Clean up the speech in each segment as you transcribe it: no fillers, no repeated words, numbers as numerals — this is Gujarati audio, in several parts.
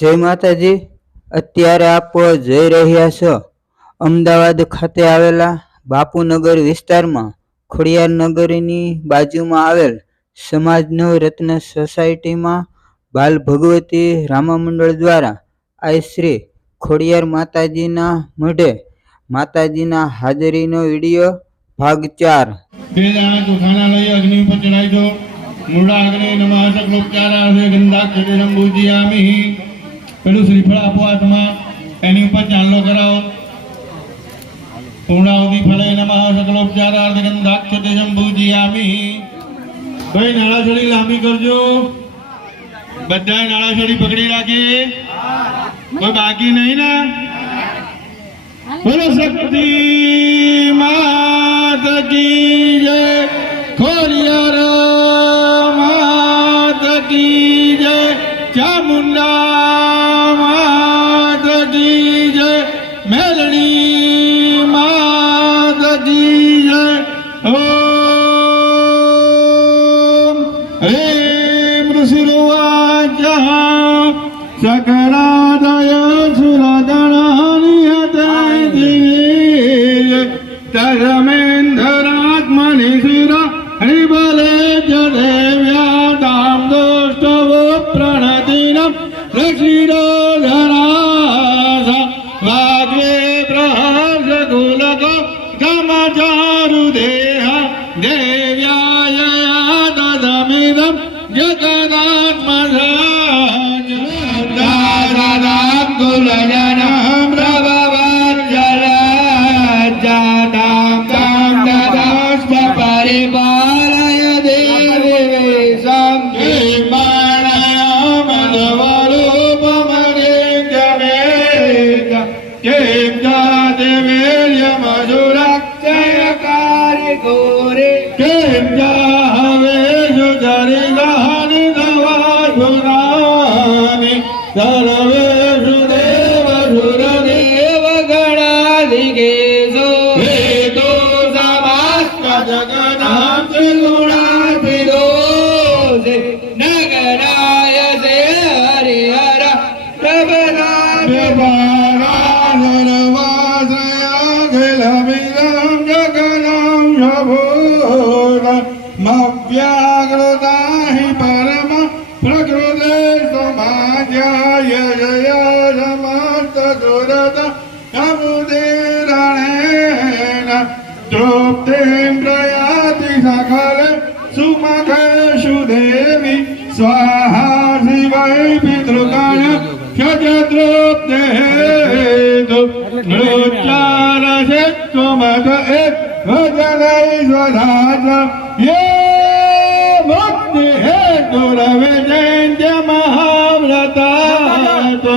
જય માતાજી। અત્યારે આપ જઈ રહ્યા છો અમદાવાદ ખાતે આવેલા બાપુનગર વિસ્તારમાં ખોડિયાર નગરની બાજુમાં આવેલ સમાજ નવરત્ન સોસાયટીમાં બાલ ભગવતી રામમંડળ દ્વારા આઈ શ્રી ખોડિયાર માતાજીના મઢે માતાજીના હાજરીનો વિડીયો ભાગ 4। खाना लई अग्नि पर चढ़ाई दो। मूढ़ा अग्नि नमः सकलोपचारार्थे गंधाक्षते संपूजयामि। पेलू श्रीफल आपो हाथमां एनी उपर चांदलो कराओ। पूर्णाहुति फले नमः सकलोपचारार्थे गंधाक्षते संपूजयामि। भाई नाळाछड़ी लांबी करजो। बधाए नाळाछड़ी पकड़ी राखी। कोई बाकी नहीं ना। बोलो शक्ति मात की जय। खोडियार मात की जय। चामुंडा मात की जय। मेलड़ी मात की जय। ओम ह्रीं ऋषिरुवाच सकलादय सुरगणानियते धर्मेन्द्रात्मनि शिर हरिबले जदेव्या दाम दोष्टवो प्रणतिनं रक्षिरो धरास वाग्वे प्रहर्ष कुलक गमचारुदेह देव्याय ददमिदं जगदात्मजाय दादादां कुलजनं परिपालय देवी संकीर्तनय मधुवरूपमनित्यमेक किं देवीर्यमधुरक्षयकारि घोरे किं हवेषु चरितानि तवाधुनानि सर्वेषु देवसुरदेवगणाधिकेषु हेतो समास्क जगन्नाथ त्रिगुणाभिदोषे नगराय से हरिहर सर्वाश्रयाखिलमिदं जगनं शभूतमव्याकृता हि परम प्रकृते समाज्याय जय समस्तदुरत कमुदीरणेन तृप्तिं प्रयाति सकल सुमखेषु देवी स्वाहा शिवै पितृगण क्षजतृप्तेतु नृच्चारशत्वमथ भजनै स्वधास ये मुक्तिहेतुरविजयन्त्य महाव्रतात्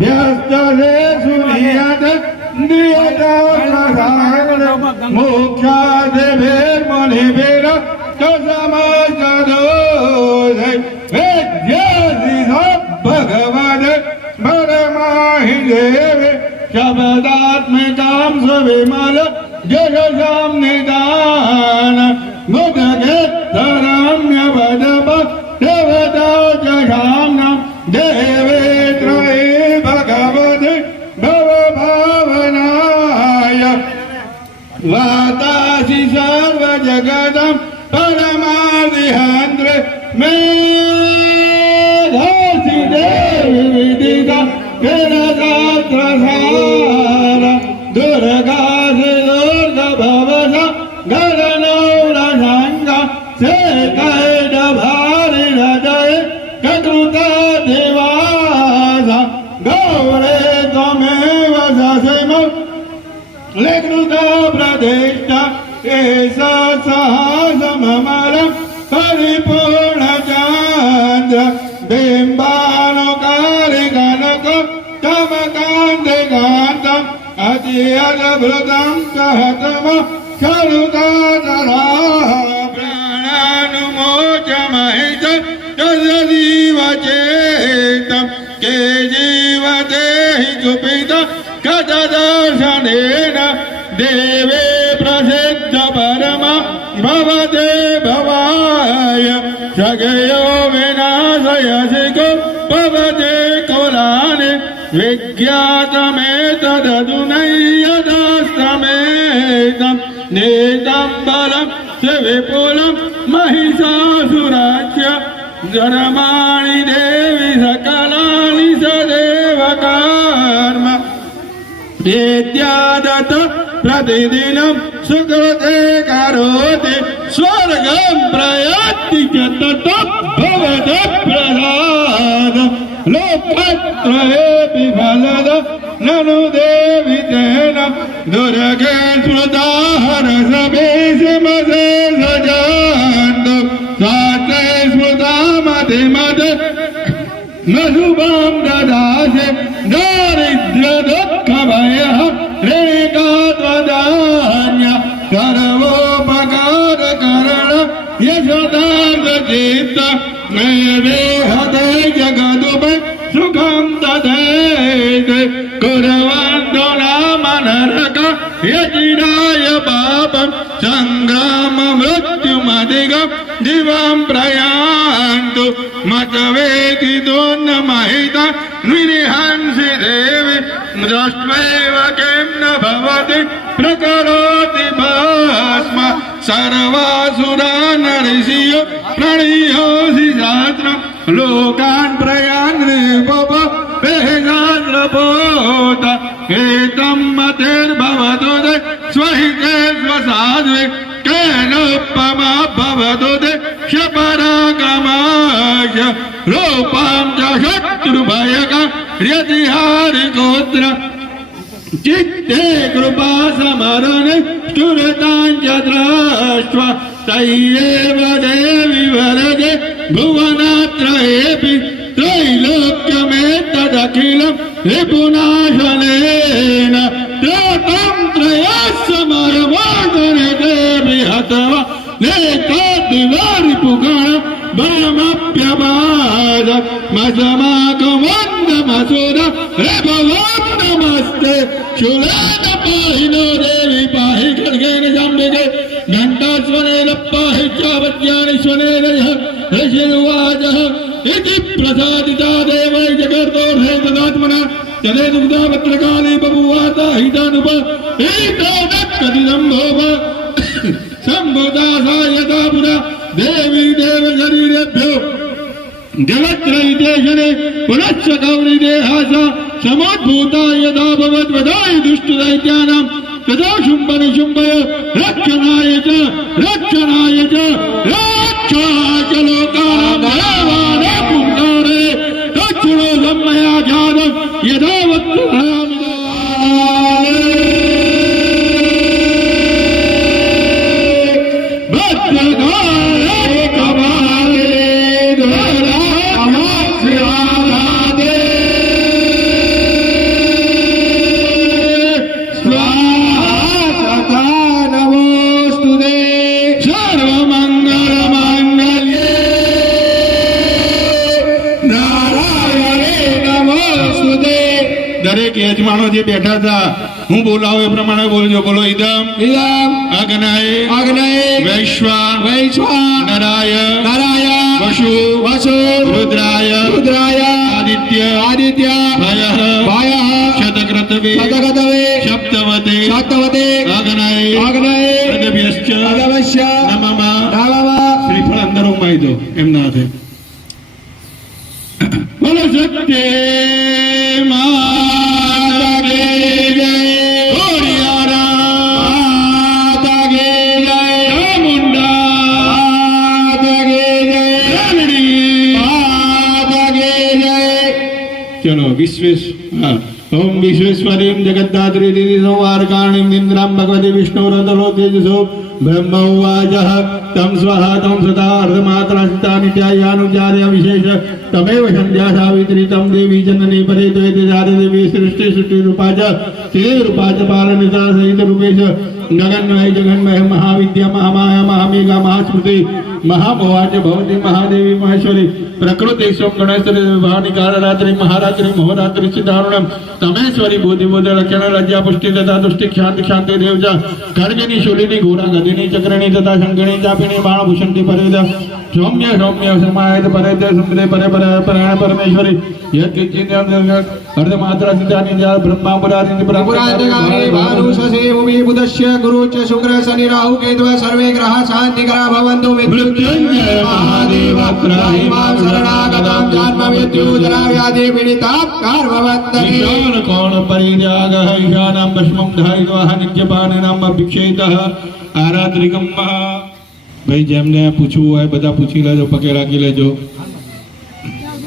व्यस्तरे सुनियत मोक्षादिभिर्मुनिभिर कसमस्तदोषै वेद्यसि भगवद् परमाहि देवे शब्दात्मिकां सुविमल जशसां निदान मुदगेत्तरम्यवदप देवता जशाम्नां देवे त्रये भगवद् भवभावनाय वातासि सर्वजगदं परमादिहन्त्र मेधासि देवी विदिता विरगात्रसार दुर्गासि दुर्गभवस गगनौरसङ्ग शेखैडभारि हृदय ककृता दिवास गौरे त्वमेव ससिमौ लेकृता प्रदिष्टा एषा सहसममलं परिपूर्णचान्द्र बिम्बानुकारिकनक तमकान्तिकान्तम् अतिअद्भुतं सहतम खलुतातराः प्राणानुमोचमहित तद्जीवचेतं के जीवते हि कुपित कथदर्शनेन देवे प्रसिद्ध परम भवते भवाय सगयो विनाशयसि को भवते विज्ञातमेतदधुनैयदास्तमेतं नेतं बलं विपुलं महिषासुराज्य धर्माणि देवी सकलानि सदेव कर्म वेद्यादत्त प्रतिदिनं सुकृते करोति स्वर्गं प्रयाति च ततो भवति प्रसाद लोकत्रयेऽपि फलद ननु देवि तेन दुर्गे स्मृता हरसमेषमसे सजान्त सात्रे स्मृता मतिमते न शुभं ददासे दारिद्र्यदुःखभयः रेखात्वदान्य सर्वोपकारकरण यशोदार्गचित्त मे देहते जगदुपे सुखं ददेते कुर्वन्तो नाम नरक यजिनाय पापं सङ्ग्राम मृत्युमधिकं दिवं प्रयान्तु मतवेदितो न महिता विनिहंसि देवी दृष्ट्वैव किं न भवति प्रकरोति भस्म सर्वासुरा नरसिंह प्रणीयोऽसि शास्त्रं लोकान् प्रयान् नृपप वेदान्द्रपोत एतं मतिर्भवतु ते स्वहिते स्वसाध्वे केनोपमा भवतु ते क्षपरागमाय रूपं च शत्रुभयका यतिहारिगोत्र चित्ते कृपा समरणे स्फुरताञ्च दृष्ट्वा तय्येव देवि वरदे भुवनत्रयेऽपि त्रैलोक्यमेतदखिलं रिपुनाशनेन त्रयं त्रयस्समरमर्दने देवि हतवा नेतद्विवारिपुगण बलमप्यपाद मसमाकमन्दमसुर रेभवं नमस्ते शूलेन पाहिनो देवी पाहि खड्गेन जम्बिके घण्टास्वनेन पाहि चावत्यानि स्वनेन ऋषिर्वाचः इति प्रसादिता देवै जगर्दोर्हेतदात्मना तदे दुग्धावत्रकाले बभुवाता हितानुप एतावत्कथितं भोव सम्भुदासायता पुरा देवी देव शरीरेभ्यो जगत्रैतेशने पुनश्च गौरी देहासा समुद्भूता यदा भवद्वदाय दुष्टदैत्यानां तदा शुम्भनिशुम्भय रक्षणाय च रक्षाय च लोकानां देवानां पुङ्गारे दक्षिणो सम्मया जातं यदा वक्त्रधामि દરેક યજમાનો જે બેઠા હતા હું બોલાવું એ પ્રમાણે બોલજો. બોલો ઇદમ અગ્નય વૈશ્વા નરાય વસુ રુદ્રાય આદિત્ય ભય શતક્રતવે સપ્તવતે અગ્નય અદભ્યશ્ચ નમઃ. શ્રીફળ અંદર ઉમાઈ દો એમના હાથે. બોલો સત્ય चलो ओम विश्वेश्वरीं जगद्धात्री दीदी संवारकाणीं इंद्रां भगवती विष्णुरतलो तेजसो ब्रह्म उवाचः तं स्वः तं सदा अर्धमात्रा नित्यायानुचार्य विशेष तमेव संध्या सावित्री तं देवी जननी परे द्वैते जाते देवी सृष्टि रूपा च पालनिता सहित रूपेश गगन्मय जगन्मय महाविद्या महामाया महामेघा महास्मृति महाभवाच भवती महादेवी महेश्वरी प्रकृति सोम गणेश्वरी भवानी कालरात्रि महारात्रि महोरात्रि सिद्धारुणम तमेश्वरी बोधिबोध लक्षण लज्जा पुष्टि तथा तुष्टि शांति देवजा खड्गिनी शूलिनी घोड़ा गदिनी चक्रिणी तथा शंखिणी चापिणी बाणभूषणी परिविध सौम्य सौम्य समाहित परे सुंदरे परे परे परायण परमेश्वरी अर्धमात्रा सिद्धानि जाल ब्रह्मा पुरादि पुरादगारे भानु शशि भूमि बुधस्य गुरु च शुक्र शनि राहु केतु सर्वे ग्रहाः शान्तिकरा भवन्तु मृत्युंजय महादेव त्राहि मां शरणागतां जन्म मृत्यु जरा व्याधि पीडितापकार भवन्तु ईशान कोण परित्यागः ईशानं भस्मं धारित्वा नित्यपानिनां भिक्षेतः आरात्रिकं भाई जेमने पूछવું હોય બધા પૂછી લેજો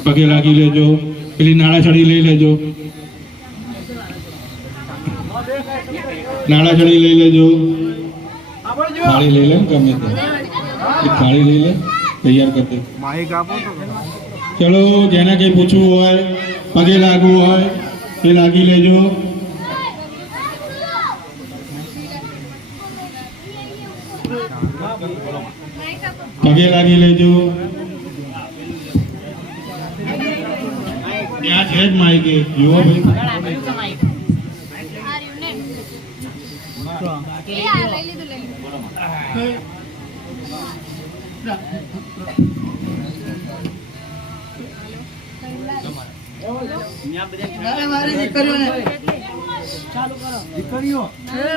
પગે લાગી લેજો પેલી નાળા છડી લઈ લેજો થાળી લઈ લે ગમે તે એક થાળી લઈ લે તૈયાર કરી દે ચલો જેને કઈ પૂછવું હોય પગે લાગવું હોય એ લાગી લેજો પગે લાગી લેજો ત્યાં છે જ માઈક જુઓ ભાઈ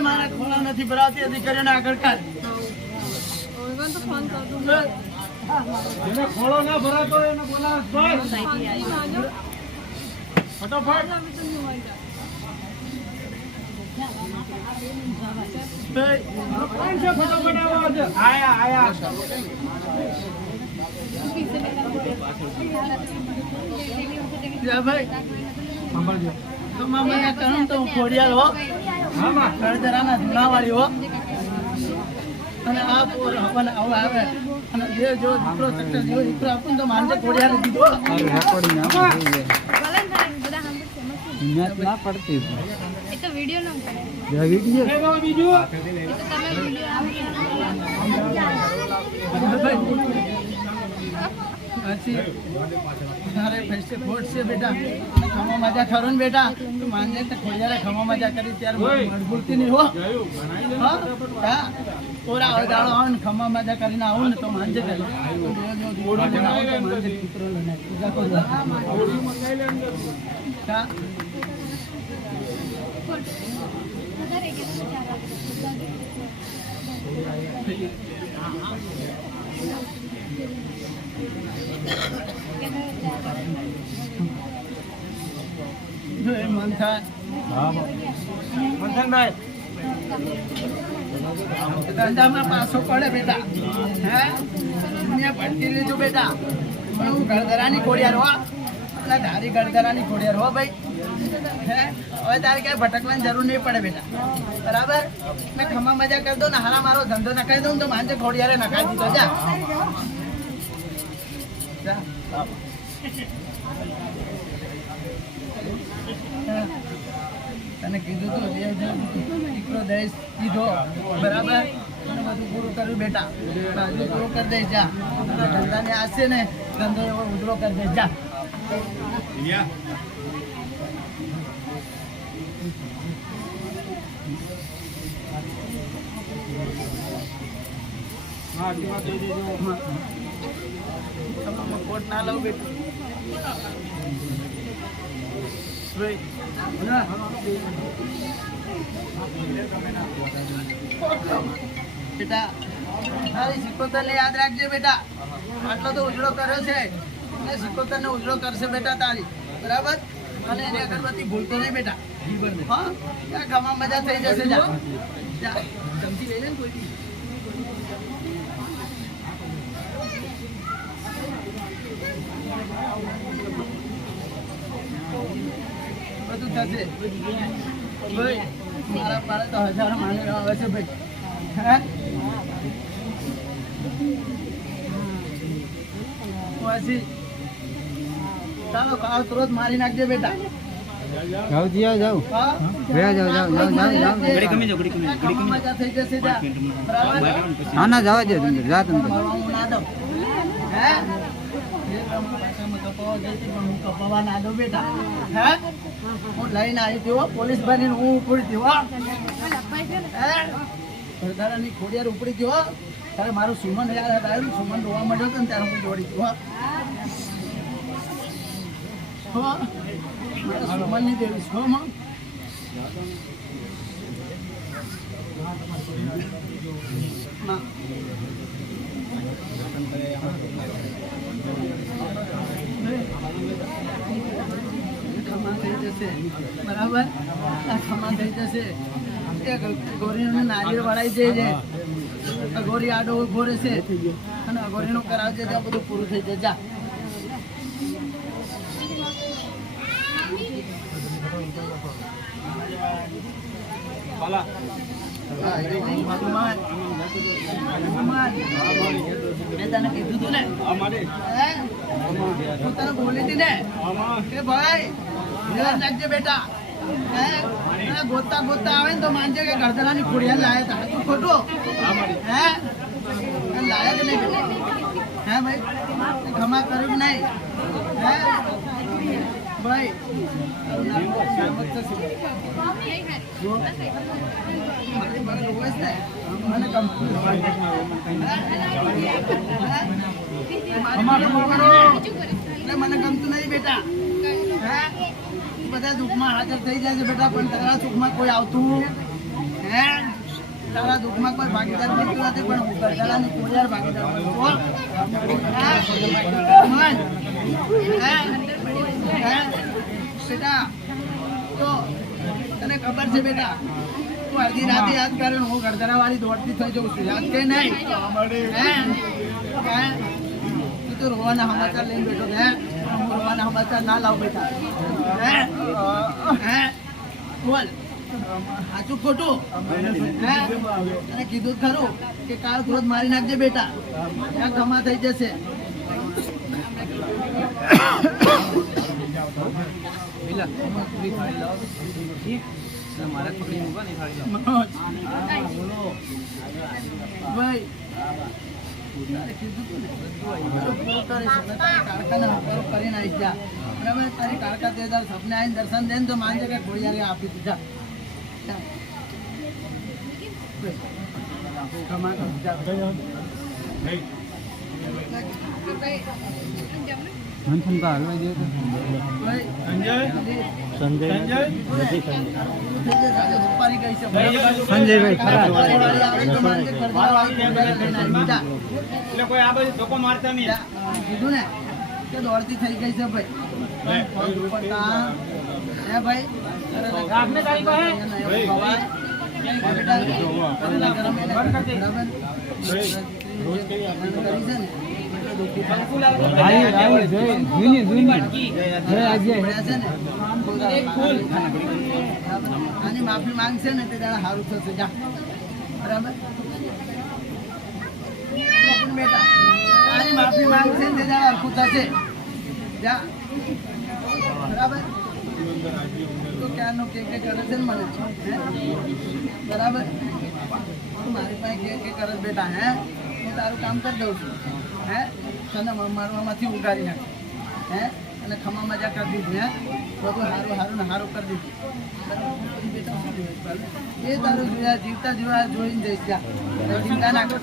મારા ખોળા નથી ભરાતી દીકરીઓને આગળ કાઢ જેને ખોળો ના ભરાતો એને બોલાવ ફટાફટ ખોડિયાલ હો જરા જુનાવાળી હો અને આ પોર આપણને આવું આવે અને જે જો દીકરો સક્સેસ જેવો દીકરો આપણને તો માનજે ખોડિયાલ દીધો ના પડતી એ તો વિડિયો ન કરે વિડીયો બીજું એ તો તમે વિડિયો તારે ફેસ્ટે ફોર્ટ છે બેટા ખમા મજા ખરો ને બેટા તું માનજે તો ખોડિયારે ખમા મજા કરી ત્યારે મજબૂરતી નહીં હો હા ઓરા દાડો આવ ને ખમા મજા કરીને આવું ને તો માનજે કે ગોળો ને આવો તો માનજે પુત્ર ને પૂજા કરો હા વધારે કે મંથનભાઈ ધંધામાં પાછો પડે બેટા હે દુનિયા ભટકી લીધું બેટા હું ગળગરાની ખોડિયાર હો એટલે ધારી ગળગરાની ખોડિયાર હો ભાઈ હે હવે તારે ક્યાંય ભટકવાની જરૂર નહીં પડે બેટા બરાબર મેં ખમા મજા કરી દઉં ને હારા મારો ધંધો નખાઈ દઉં તો માનજે ખોડિયારે નખાઈ દીધો જા તને કીધું તું દીકરો દઈશ દીધો બરાબર અને બધું પૂરું કર્યું બેટા હજુ પૂરું કરી દઈશ જા ધંધાને આવશે ને ધંધો એવો ઉધરો કરી દઈશ જા કોટ ના લઉં બેટા બેટા તારી સિકોતર ને યાદ રાખજે બેટા આટલો તો ઉજળો કર્યો છે અને સિકોતર ને ઉજળો કરશે બેટા તારી બરાબર અને એને અગરબત્તી ભૂલતો નહીં બેટા હા ત્યાં ખમા મજા થઈ જશે જા જા ચમચી લઈ લે ને કોઈ બધું થશે ભાઈ મારા પાસે તો હજાર માની આવે છે ભાઈ હે પછી ચાલો કાવ તુરંત મારી નાખજે બેટા જાવ જીયા જાવ હા જાવ મજા થઈ જશે જા બરાબર હા ના જવા દે જા તમે હું ના દઉં હે કપાવા ના દો બેટા હે હું લઈને આવી થયો પોલીસ બનીને હું ઉપડી થયો હે સરદારાની ખોડિયાર ઉપડી થયો ત્યારે મારું સુમન યાદ આવ્યું, સુમન રોવા માંડ્યો હતો ને ત્યારે હું દોડી ગયો. હો મારા સુમનની દેવી છો માં. માં. ખમા થઈ જશે બરાબર, આ ખમા થઈ જશે. એ ગોરીનું નારિયેળ વળાઈ જાય છે, અઘોરી આડો ઉભો રહેશે અને અઘોરીનું કરાવશે ત્યાં બધું પૂરું થઈ જશે. જા મેં તને કીધું તું ને, હું તને બોલી હતી ને કે ભાઈ ધ્યાન રાખજે બેટા. ગોતા ગોતા આવે ને તો માનજે કે ગરદરાની ખોડિયાર લાયા હતા. તું ખોટું હે લાયા કે નહીં હે ભાઈ? ખમા કર્યું નહીં હે ભાઈ? મને ગમતું નહીં બેટા. હે બધા દુઃખમાં હાજર થઈ જાય છે બેટા, પણ તારા સુખમાં કોઈ આવતું હે? તારા દુઃખમાં કોઈ ભાગીદાર બનતું નથી, પણ હું ગરદરાની ખોડિયાર ભાગીદાર બનું બેટા. તો તને ખબર છે બેટા, તું અડધી રાતે યાદ કરે હું ગરદરા વાળી દોડતી થઈ જઉં છું, યાદ કે નહીં? તું તો રોવાના સમાચાર લઈને બેઠો હે? હું રોવાના સમાચાર ના લાવ બેટા. હે બોલ સાચું ખોટું? હે અને કીધું ખરું કે કાળ ક્રોધ મારી નાખજે બેટા, ત્યાં ખમા થઈ જશે. ભાઈ કરીને આવી જા બરાબર. તારી કાળકા તે સપને આવીને દર્શન દે તો માનજે કે ખોડિયારે આપી દીધા. મંથન કા હલવાઈ દે તો સંજયભાઈ ખરા કીધું ને કે દોડતી થઈ ગઈ છે ભાઈ. હે ભાઈ આની માફી માંગશે ને તે તારા સારું થશે. જા બરાબર બેટા, તારી માફી માંગશે ને તે તારા હરખું થશે. જા બરાબર. તો ક્યારનો કે કરે છે ને મને બરાબર. મારી પાસે કે કરે બેટા હે હું તારું કામ કરી દઉં છું. હે તને મારવામાંથી ઉગાડી નાખ હે અને ખમા મજા કરી દીધી. હે બધું સારું સારું ને સારું કરી દીધું. એ તારું જોયા જીવતા જીવા જોઈને જઈશ. જા ચિંતા ના કર.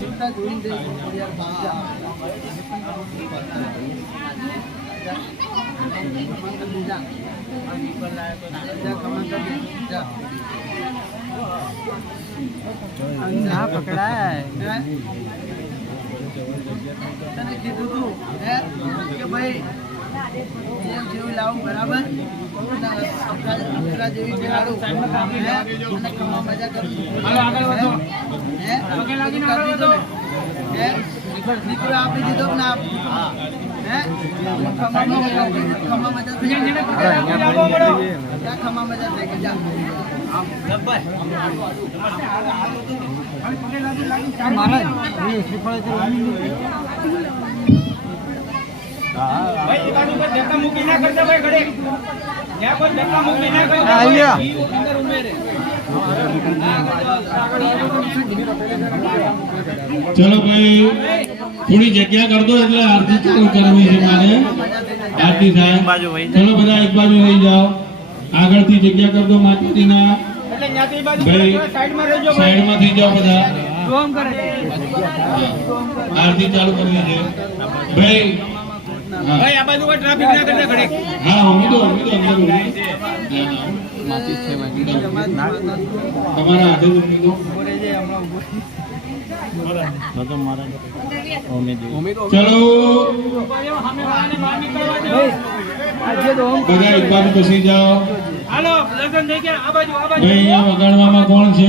ચિંતા જોઈને જઈશ. ના પકડાય. તને કીધું તું હે કે ભાઈ જેવું લાવું બરાબર, જેવી બિલાડું અને ખમા મજા કરું. દીકરો આપી દીધો કે ના આપી? હે ખમા મજા થઈ ગઈ. ખમા મજા થઈ ગઈ. જા ચલો ભાઈ થોડી જગ્યા કર દો એટલે આરતી ચાલુ કરવી છે મારે. આરતી થાય. ચલો બધા એક બાજુ લઈ જાઓ. આગળથી જગ્યા કર દો માતાજીના ભાઈ સાઈડમાં થઈ જાઓ બધા. આરતી ચાલુ કરવી છે ભાઈ. હા. આ બાજુ કોઈ ટ્રાફિક ના કરતા ઘડે. હા અંદર ઉભી. તમારા હાથે જ ઉભી દો. ચલો બધા એક બાજુ બેસી જાઓ. હાલો લગન થઈ ગયા. આ બાજુ ભાઈ અહીંયા વગાડવામાં કોણ છે?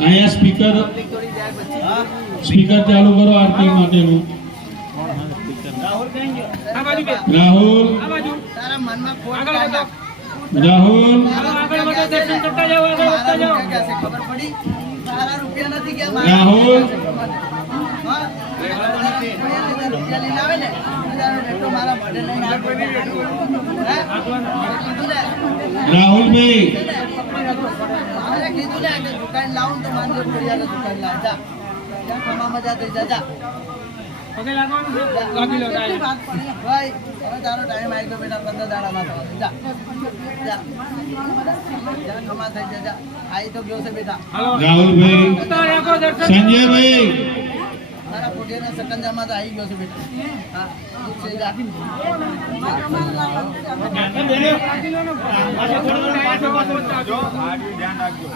અહીંયા સ્પીકર ચાલુ કરો આરતી માટેનું. આ બાજુ બે. રાહુલ આ બાજુ તારા મનમાં ખોટ આગળ વધો. રાહુલ આગળ વધો. દર્શન કરતા જાઓ. આગળ વધતા જાઓ. ખબર પડી તારા રૂપિયા નથી ગયા મારા રાહુલ હા? રૂપિયા લઈને આવે ને તારો બેટો મારા મોઢે લઈને આવે. હે? કીધું ને રાહુલભાઈ અરે કીધું ને કે દુકાન લાવું તો માનજો ફરિયાદ દુકાન લાવ જા જા ખમા મજા થઈ જા જા પગે લાગવાનું છે. લાગી લો કેટલી વાત પડી ભાઈ હવે તારો ટાઈમ આવી ગયો બેટા 15 દાડામાં થવા જા જા જા ખમા થઈ જા જા આઈ તો ગયો છે બેટા હાલો રાહુલભાઈ ઉતાર રાખો. દર્શન સંજયભાઈ તારા પોટેના સકંજામાં તો આવી ગયો છે બેટા હા ઠીક છે જા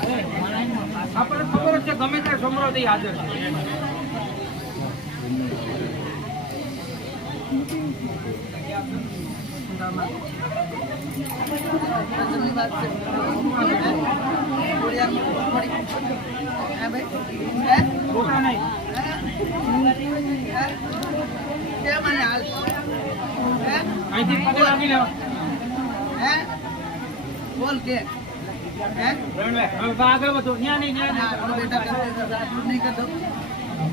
આપણે ખબર જ છે ગમે ત્યારે સમરો થઈ હાજર છે. પ્રસંગની વાત છે કોડિયારમાં પડી હા ભાઈ હે છોકરા નહીં. કે મને હાલ હે અહીંથી પગે લાગી લેવા. હે બોલ કે હે હવે આગળ વધો. ન્યા નહીં, ન્યા નહીં. તારો બેટા કરતે તો રાજૂર નહીં કરતો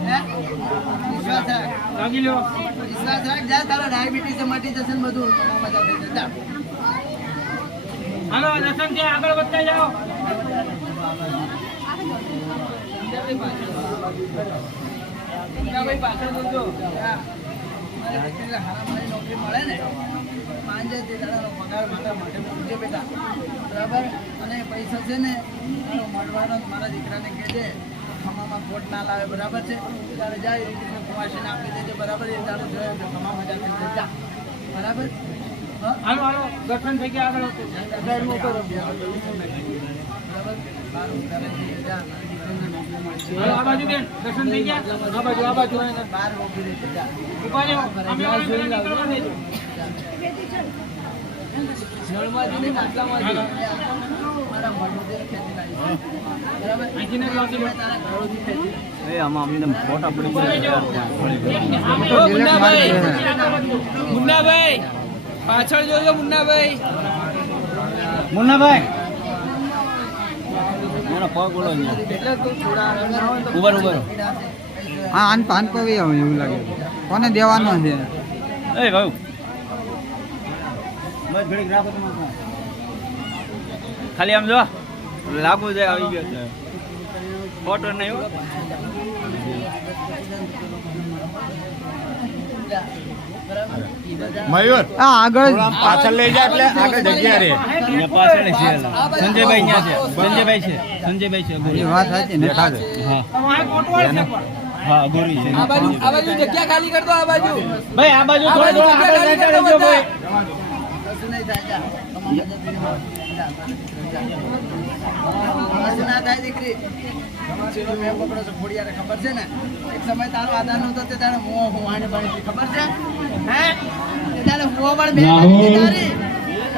હે વિશ્વાસ રાખ લાગી લેવો. વિશ્વાસ રાખ જા તારો ડાયાબિટીસ મટી જશે ને બધું મજા થઈ જશે જા હાલો દર્શન છે. આગળ વધતા જાઓ. ભાઈ પાછળ બોલજો. મારી દીકરીને હારામારી નોકરી મળે ને માંજે તે દાડાનો પગાર મારા માટે પૂછજે બેટા બરાબર અને પૈસા છે ને મારો મળવાનો મારા દીકરાને કહેજે ખમામાં ખોટ ના લાવે બરાબર છે ત્યારે જાય એ રીતે કુવાસીને આપી દેજે બરાબર એ દાડો જોયો તો ખમા મજા થઈ જશે જા બરાબર હા હાલો હાલો દર્શન થઈ ગયા. આગળ વધો. સાઈડમાં ઉભો રહો. બરાબર મારું ઘરે જઈએ જા મારી દીકરીને નોકરી મળશે હાલો આ બાજુ બેન. દર્શન થઈ ગયા. આ બાજુ આ બાજુ. બહાર નોકરી રહેશે જા ઉભા રહો. અમે વાળા પેલા નીકળવા દેજો. જળમાંથી નહીં માટલામાંથી મારા મળું ખેતી લાવી બરાબર અહીંથી ને લાગી લો. તારા ઘરોથી ખેતી મુન્નાભાઈ પાછળ જોજો. મુન્નાભાઈ મુન્નાભાઈ એટલે તું થોડા હા આન પાન પવી આવે એવું લાગે કોને દેવાનો છે ખાલી આમ જો લાગુ જાય. આવી ગયો છે ફોટો નહીં. મયુર હા આગળ પાછળ લઈ જા એટલે આગળ જગ્યા રે. પાછળ છે. સંજયભાઈ અહીંયા છે. સંજયભાઈ છે. સંજયભાઈ છે. એ વાત સાચી ને હા ગોરી છે. આ બાજુ જગ્યા ખાલી કર દો. આ બાજુ ભાઈ આ બાજુ થોડા આગળ રહેજો ભાઈ. કશું નહીં થાય જા કશું ના થાય દીકરી ચીલો મેં પકડો છો ખોડિયારે ખબર છે ને એક સમય તારો આધાર નહોતો તે તારે હું વાણી બની ખબર છે હે તે તારે હુવાવાળ બે કરી તારી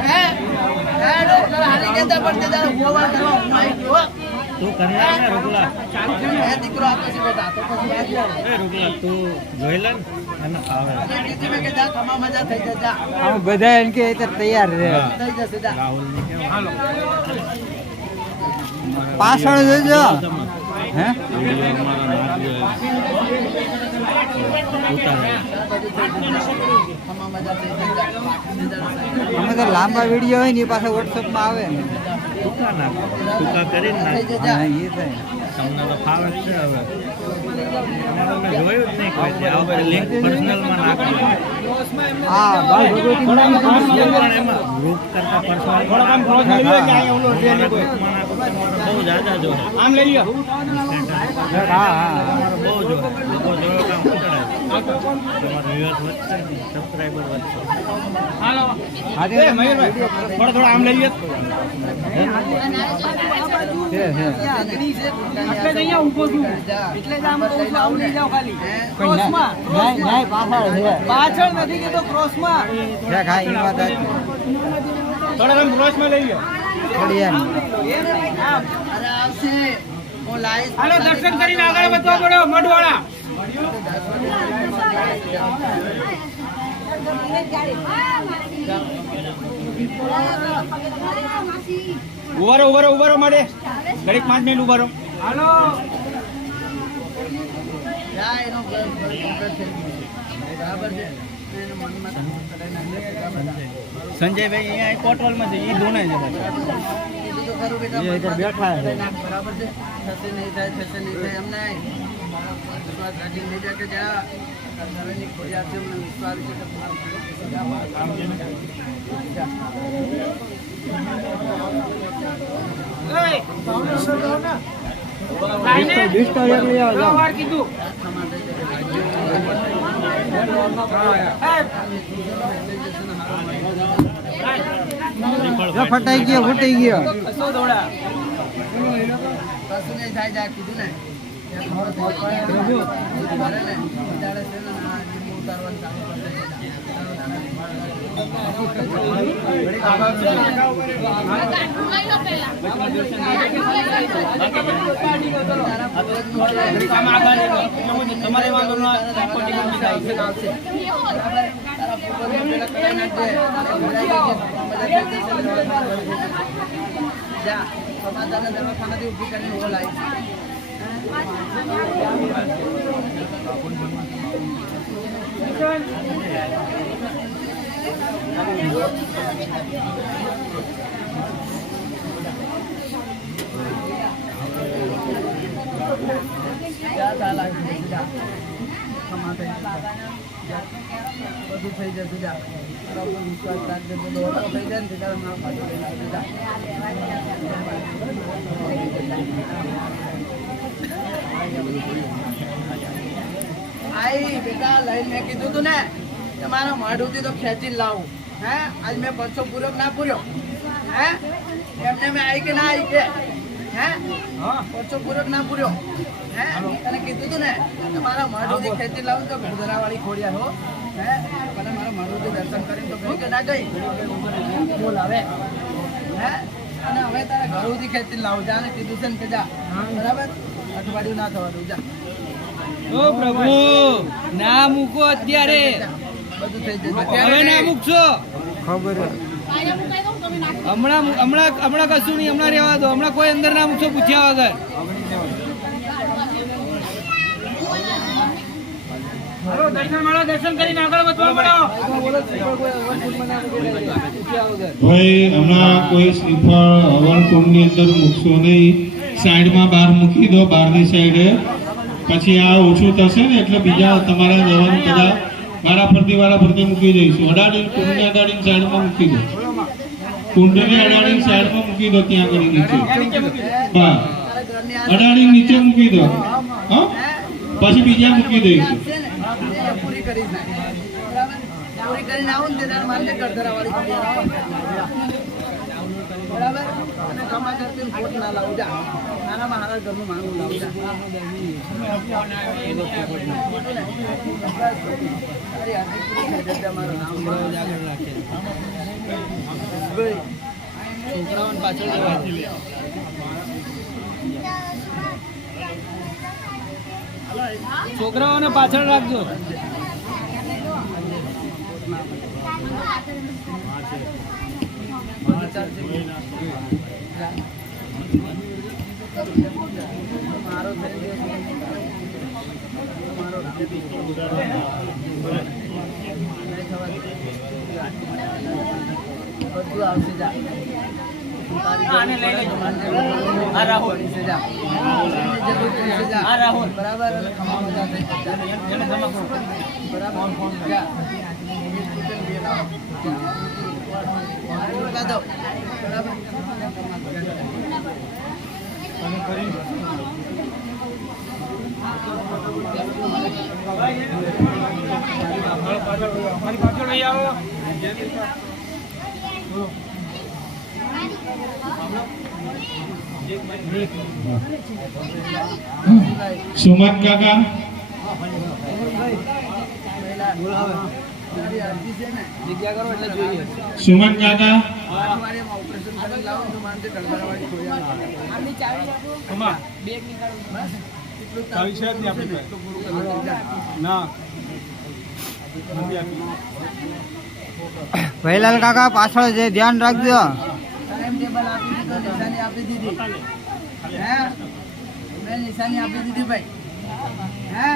હે હે ડોક્ટર હારી કેતા પણ તે તારે હુવાવાળ કરવા હું આવી ગયો તું કરનાર ને રોકલા. હે દીકરો આપે છે બેટા તો પછી વાત કર એ રોકલા તું જોઈ લે અને આવે. અને કીધું મેં કે જા ખમા મજા થઈ જશે જા આમ બધા એમ કે એ તો તૈયાર રહે થઈ જશે જા હાલો પાછળ જોજો હે ખમા મજા થઈ જશે અમે તો લાંબા વિડીયો હોય ને એ પાછા વોટ્સઅપમાં આવે ને ટૂંકા નાખો ટૂંકા કરીને નાખો હા એ છે તમને તો ફાવે છે હવે તમે જોયું જ નહીં કોઈ દી. આ વખતે લિંક પર્સનલમાં નાખજો હા ભાઈ ભગવતી પણ એમાં ગ્રુપ કરતા પર્સનલ બહુ જાજા જો આમ લઈ લ્યો હા હા બહુ જો લોકો જોયો કામ કરાય તમારો વ્યૂઅર્સ વધશે સબસ્ક્રાઇબર વધશે હાલો હા એ મયુરભાઈ થોડા આમ લઈ લ્યો છે એટલે જ અહીંયા ઊભો છું એટલે જ આમ કહું છું આમ લઈ જાઓ ખાલી ક્રોસમાં નહીં પાછળ છે પાછળ નથી કે તો ક્રોસમાં છે હા એ વાત જ થોડા આમ ક્રોસમાં લઈ લ્યો થોડી યાર અરે આવશે હું લાઈશ હાલો દર્શન કરીને આગળ વધવા પડો મઢવાળા ઉભા રહો મળે ઘડીક 5 મિનિટ ઉભા રહો હાલો જા એનો બરાબર છે એનો મનમાં સંજયભાઈ અહીંયા કોટવાલમાં છે એ ધોણે છે કીધું તો ખરું બેટા એ ઇધર બેઠા છે બરાબર છે થશે નહીં થાય એમ નહીં વિશ્વાસ રાખીને લઈ જા કે જા ઘરની ખોડિયાર છે મને વિશ્વાસ છે કે ડિસ્ટો એક લઈ આવો જાઓ જો ફટાઈ ગયો ફૂટી ગયો કશું નહીં થાય જા કીધું ને ઉતારવાનું ચાલુ તમારે વાંધો ના સમાધાન દવાખાનાથી ઉભી કરીને હું લાવીશ બધું થઈ જશે જા વિશ્વાસ રાખજે તો દોડો થઈ જાય ને ત્યારે મારા પાછળ લઈને આવી જા આઈ બેટા લઈને મેં કીધું તું ને કે મારા મોઢુંથી તો ખેંચીને લાવું હે આજ મેં પરસો પૂરો ના પૂર્યો હે એમને મેં આવી કે ના આવી કે હે પરસો પૂરો ના પૂર્યો હે તને કીધું તું ને કે મારા મોઢુંથી ખેંચી લાવું તો ઘરધરાવાળી ખોડિયા હો હે મને મારા મોઢુંથી દર્શન કરીને તો ગઈ કે ના ગઈ બોલ હવે હે અને હવે તારા ઘર સુધી ખેંચીને લાવું જા ને કીધું છે ને કે જા બરાબર અઠવાડિયું ના થવા દઉં જા ઓ પ્રભુ ના મૂકો અત્યારે બધું થઈ જશે હવે ના મૂકશો ખબર હમણાં કશું નહીં હમણાં રહેવા દો હમણાં કોઈ અંદર ના મૂકશો પૂછ્યા વગર દર્શન કરીને આગળ વધવા ભાઈ હમણાં કોઈ શ્રીફળ હવન કુંડની અંદર મૂકશો નહીં સાઈડમાં બહાર મૂકી દો બહારની સાઈડે પછી આ ઓછું થશે ને એટલે બીજા તમારા જવાનું બધા વારા ફરતી મૂકી દઈશું અડાડીને કુંડને અડાડીને સાઈડમાં મૂકી દો કુંડને અડાડીને સાઈડમાં મૂકી દો ત્યાં આગળ નીચે બસ અડાડીને નીચે મૂકી દો હા પછી બીજા મૂકી દઈશું પૂરી કરી પૂરી કરીને આવું ને ત્યારે મારે ઘરધરાવાળી બરાબર અને કમા કરતી ખોટ ના લાવું જા નાનામાં હારા ઘરનું માંગવું લાવું જા છોકરાઓને પાછળ જવાથી છોકરાઓને પાછળ રાખજો મારો બધું આવશે જા આને લઈ લેજો આ રાહુલ આ રાહુલ બરાબર અને ખમા બધા થઈ જશે. એને જમા કરો બરાબર જા. બરાબર દો. બરાબર મારી પાછળ અહીં આવો સુમન કાકા તારી અરજી છે ને જગ્યા કરો એટલે જોઈએ સુમન કાકા અઠવાડિયામાં ઓપરેશન કરી લાવો તો માનતે ગડબડવાળી ખોડિયાર આમની ચાવી આપો કમા બેગ નીકાળો બસ એટલું જ ચાવી છે જ નહીં આપણી પાસે. એટલું પૂરું કરી જા. ના ભૈલાલ કાકા પાછળ જે ધ્યાન રાખજો. ટાઈમ ટેબલ આપી દીધો, નિશાની આપી દીધી. હે મેં નિશાની આપી દીધી ભાઈ. હે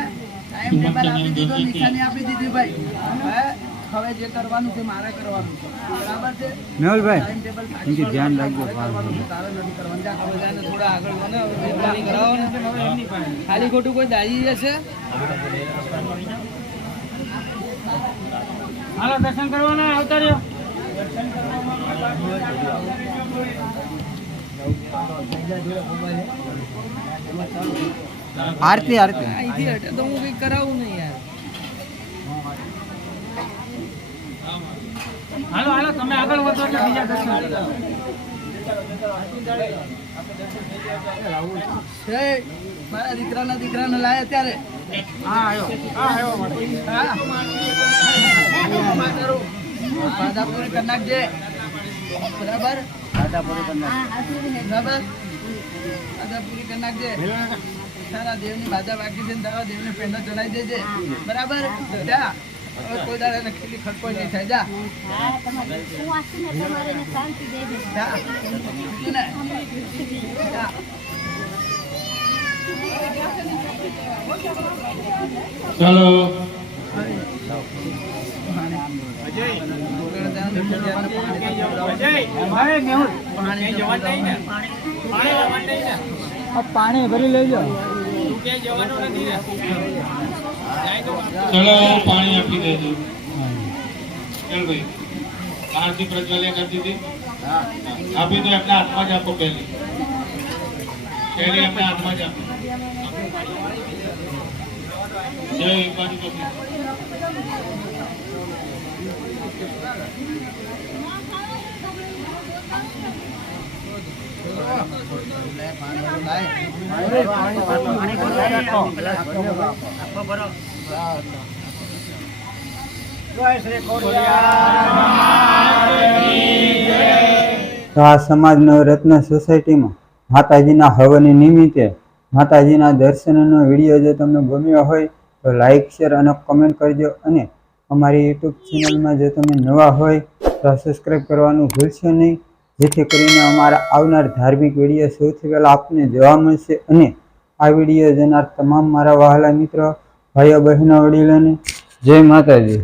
ટાઈમ ટેબલ આપી દીધો, નિશાની આપી દીધી ભાઈ. હે હવે જે કરવાનું છે મારે કરવાનું છે. બરાબર છે. મેહુલભાઈ ટાઈમ ટેબલ એમથી ધ્યાન રાખજો. કરવાનું છે, તારે નથી કરવાનું. જા હવે જાને થોડા આગળ બને, હવે જે પ્લાનિંગ કરાવવાનું છે ને હવે એમની પાસે. ખાલી ખોટું કોઈ દાજી જશે. હાલો દર્શન કરવાના આવતા રહ્યો આરતી આરતી અહીંથી હટે તો હું કંઈક કરાવું નહીં યાર. હાલો હાલો તમે આગળ વધો એટલે બીજા દર્શન કરો. છે મારા દીકરાને લાયા ત્યારે હા આવ્યો હા બાધા પૂરી કરી નાખજે. બરાબર બાધા પૂરી કરી નાખજે. બરાબર બાધા પૂરી કરી નાખજે. તારા દેવની બાધા બાકી છે ને તારા દેવને પેંડો ચડાવી દેજે. બરાબર જા હવે કોઈ દાડે એને ખીલી ખટકો નહીં થાય. જા હા તમારે હું આશું ને તમારે એને શાંતિ દેજો જા મૂકી ને. જા ચાલો પાણી જવાનું નહીં ને પાણી જવાનું નહીં ને પાણી ભરી લઈ લો. તું ક્યાંય જવાનું નથી ને જાય તો ચલો પાણી આપી દેજો ચાલ ભાઈ આરતી પ્રજ્વલ્ય કરતી હતી આપી તો એમના હાથમાં જ આપો પહેલી એમના હાથમાં જ આપો જય બાજુ કપી તો આ સમાજ નવરત્ન સોસાયટીમાં માતાજીના હવનની નિમિત્તે માતાજીના દર્શનનો વિડીયો જો તમને ગમ્યો હોય તો લાઈક શેર અને કમેન્ટ કરજો. અને અમારી યુટ્યુબ ચેનલમાં જો તમે નવા હોય તો સબસ્ક્રાઈબ કરવાનું ભૂલશો નહીં, જેથી કરીને અમારા આવનાર ધાર્મિક વિડીયો સૌથી પહેલાં આપને જોવા મળશે. અને આ વિડીયો જોનાર તમામ મારા વહાલા મિત્રો, ભાઈઓ બહેનો, વડીલોને જય માતાજી.